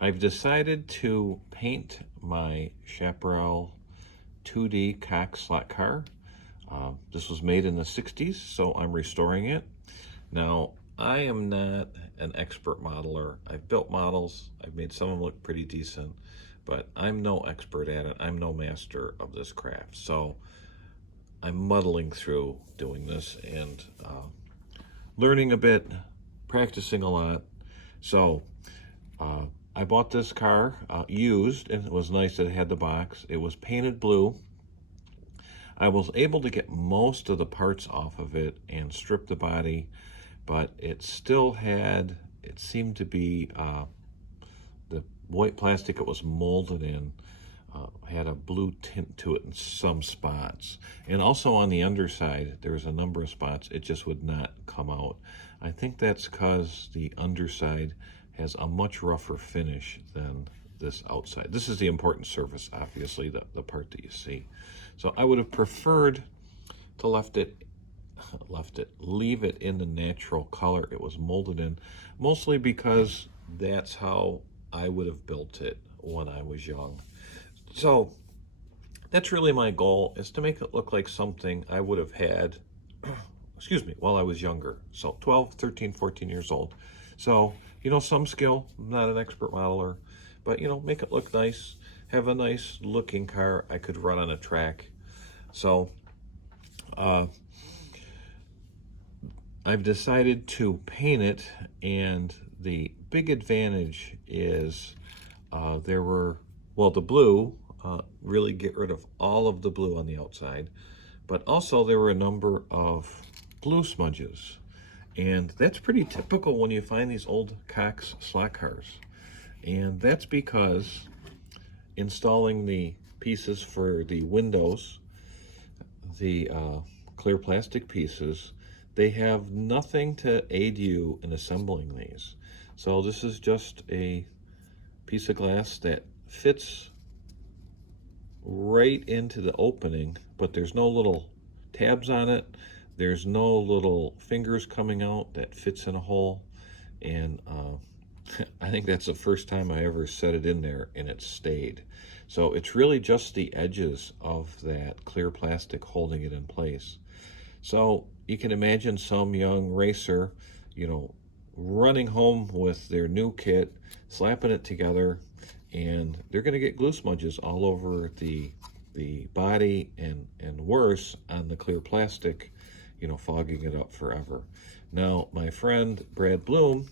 I've decided to paint my Chaparral 2D cock slot car. This was made in the 60s, so I'm restoring it. Now, I am not an expert modeler. I've built models, I've made some of them look pretty decent, but I'm no expert at it. I'm no master of this craft. So I'm muddling through doing this and learning a bit, practicing a lot. So I bought this car used, and it was nice that it had the box. It was painted blue. I was able to get most of the parts off of it and strip the body, but it still had, it seemed to be, the white plastic it was molded in had a blue tint to it in some spots. And also on the underside, there's a number of spots it just would not come out. I think that's because the underside has a much rougher finish than this outside. This is the important surface, obviously, the part that you see. So I would have preferred to leave it in the natural color it was molded in, mostly because that's how I would have built it when I was young. So that's really my goal, is to make it look like something I would have had, excuse me, while I was younger. So 12, 13, 14 years old. So, you know, some skill, I'm not an expert modeler, but, you know, make it look nice, have a nice looking car I could run on a track. So I've decided to paint it, and the big advantage is the blue, really get rid of all of the blue on the outside, but also there were a number of blue smudges. And that's pretty typical when you find these old Cox slot cars. And that's because installing the pieces for the windows, the clear plastic pieces, they have nothing to aid you in assembling these. So this is just a piece of glass that fits right into the opening, but there's no little tabs on it. There's no little fingers coming out that fits in a hole. And I think that's the first time I ever set it in there and it stayed. So it's really just the edges of that clear plastic holding it in place. So you can imagine some young racer, you know, running home with their new kit, slapping it together, and they're going to get glue smudges all over the body, and worse on the clear plastic, you know, fogging it up forever. Now, my friend Brad Bloom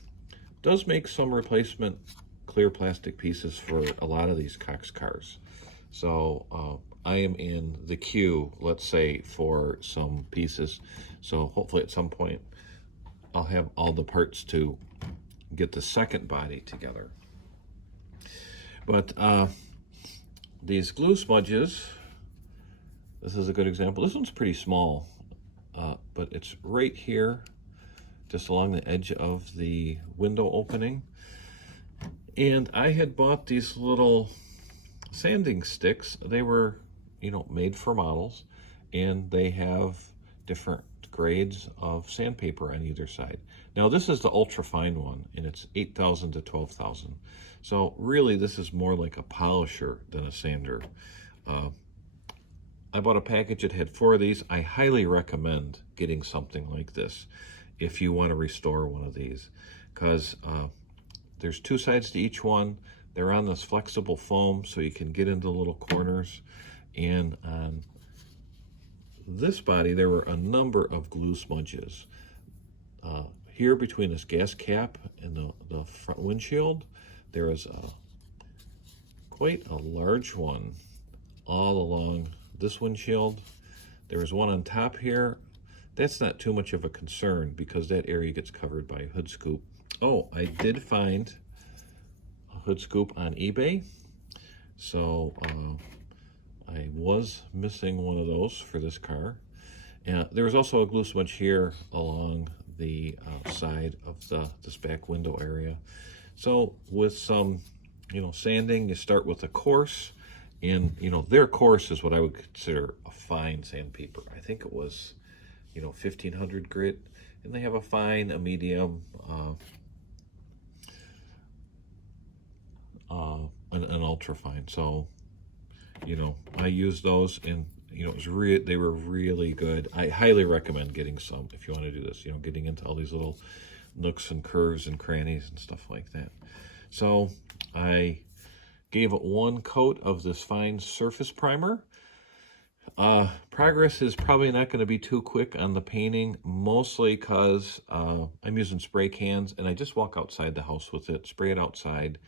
does make some replacement clear plastic pieces for a lot of these Cox cars. So I am in the queue, let's say, for some pieces. So hopefully at some point I'll have all the parts to get the second body together. But these glue smudges, this is a good example. This one's pretty small, but it's right here, just along the edge of the window opening. And I had bought these little sanding sticks. They were, you know, made for models, and they have different grades of sandpaper on either side. Now this is the ultra fine one, and it's 8,000 to 12,000. So really this is more like a polisher than a sander. I bought a package that had 4 of these. I highly recommend getting something like this if you want to restore one of these, because there's 2 sides to each one. They're on this flexible foam, so you can get into little corners. And on this body, there were a number of glue smudges. Here between this gas cap and the front windshield, there is quite a large one all along this windshield. There was one on top here. That's not too much of a concern because that area gets covered by a hood scoop. Oh, I did find a hood scoop on eBay. So I was missing one of those for this car. And there was also a glue smudge here along the side of this back window area. So with some, you know, sanding, you start with a coarse, and, you know, their coarse is what I would consider a fine sandpaper. I think it was, you know, 1500 grit, and they have a fine, a medium, an ultrafine. So, I use those, and it was they were really good. I highly recommend getting some if you want to do this. Getting into all these little nooks and curves and crannies and stuff like that. So I gave it one coat of this fine surface primer. Progress is probably not going to be too quick on the painting, mostly because I'm using spray cans, and I just walk outside the house with it, spray it outside.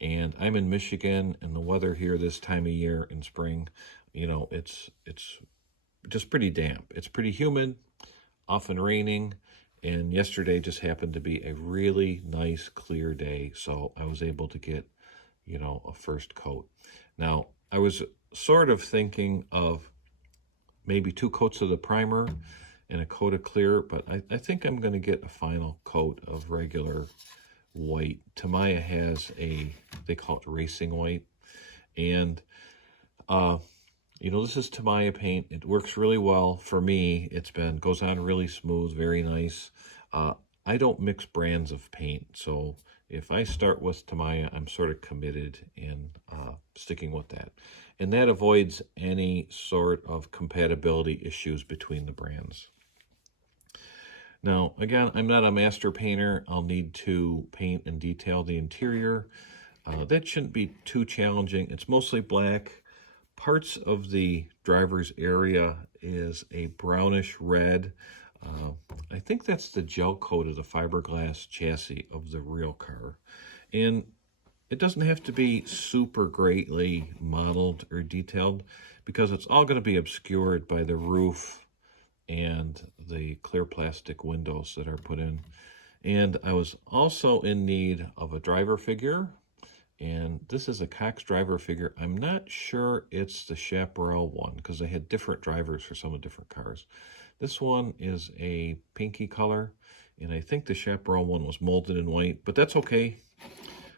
And I'm in Michigan, and the weather here this time of year in spring, it's just pretty damp. It's pretty humid, often raining, and yesterday just happened to be a really nice clear day, so I was able to get, a first coat. Now, I was sort of thinking of maybe 2 coats of the primer and a coat of clear, but I think I'm going to get a final coat of regular white. Tamiya has they call it racing white, and this is Tamiya paint. It works really well for me. Goes on really smooth, very nice. I don't mix brands of paint, so if I start with Tamiya, I'm sort of committed in sticking with that. And that avoids any sort of compatibility issues between the brands. Now, again, I'm not a master painter. I'll need to paint and detail the interior. That shouldn't be too challenging. It's mostly black. Parts of the driver's area is a brownish red. I think that's the gel coat of the fiberglass chassis of the real car. And it doesn't have to be super greatly modeled or detailed, because it's all going to be obscured by the roof and the clear plastic windows that are put in. And I was also in need of a driver figure, and this is a Cox driver figure. I'm not sure it's the Chaparral one, because they had different drivers for some of the different cars. This one is a pinky color, and I think the Chaparral one was molded in white, but that's okay.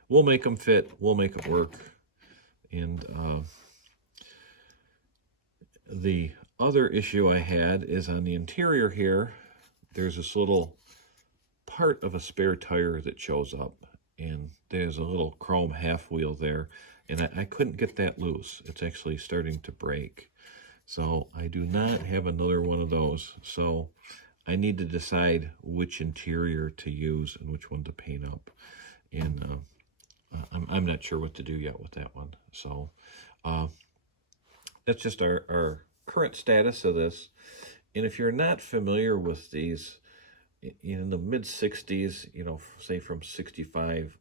We'll make them fit. We'll make it work. And the other issue I had is on the interior here, there's this little part of a spare tire that shows up, and there's a little chrome half wheel there, and I couldn't get that loose. It's actually starting to break. So I do not have another one of those. So I need to decide which interior to use and which one to paint up. And I'm not sure what to do yet with that one. So that's just our current status of this. And if you're not familiar with these, in the mid-60s, say from 65,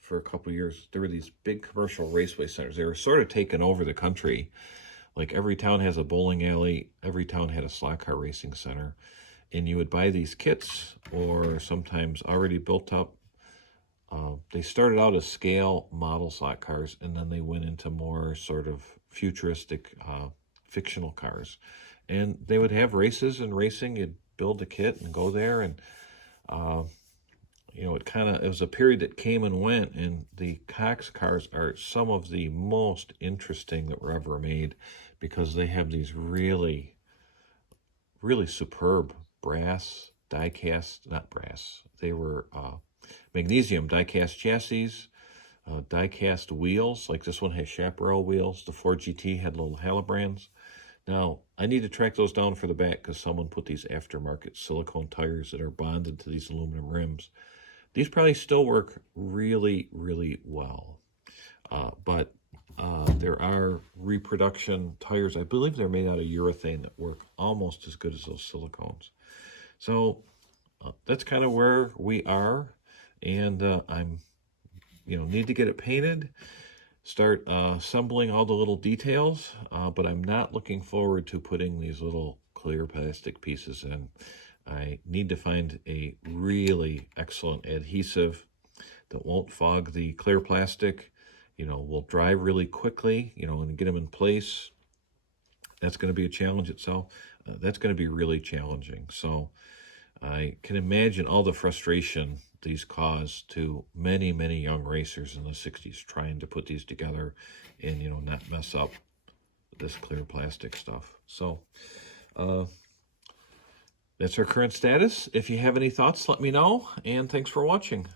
for a couple of years, there were these big commercial raceway centers. They were sort of taking over the country. Like every town has a bowling alley, every town had a slot car racing center. And you would buy these kits, or sometimes already built up. They started out as scale model slot cars, and then they went into more sort of futuristic fictional cars. And they would have races and racing. You'd build a kit and go there, and it was a period that came and went, and the Cox cars are some of the most interesting that were ever made, because they have these really, really superb brass die-cast, not brass, they were magnesium die-cast chassis, die-cast wheels, like this one has Chaparral wheels. The Ford GT had little Halibrands. Now, I need to track those down for the back, because someone put these aftermarket silicone tires that are bonded to these aluminum rims. These probably still work really, really well. But there are reproduction tires. I believe they're made out of urethane that work almost as good as those silicones. So that's kind of where we are. And I'm, need to get it painted, start assembling all the little details, but I'm not looking forward to putting these little clear plastic pieces in. I need to find a really excellent adhesive that won't fog the clear plastic, will dry really quickly, and get them in place. That's going to be a challenge itself. That's going to be really challenging. So I can imagine all the frustration these caused to many, many young racers in the 60s trying to put these together and, not mess up this clear plastic stuff. So that's our current status. If you have any thoughts, let me know, and thanks for watching.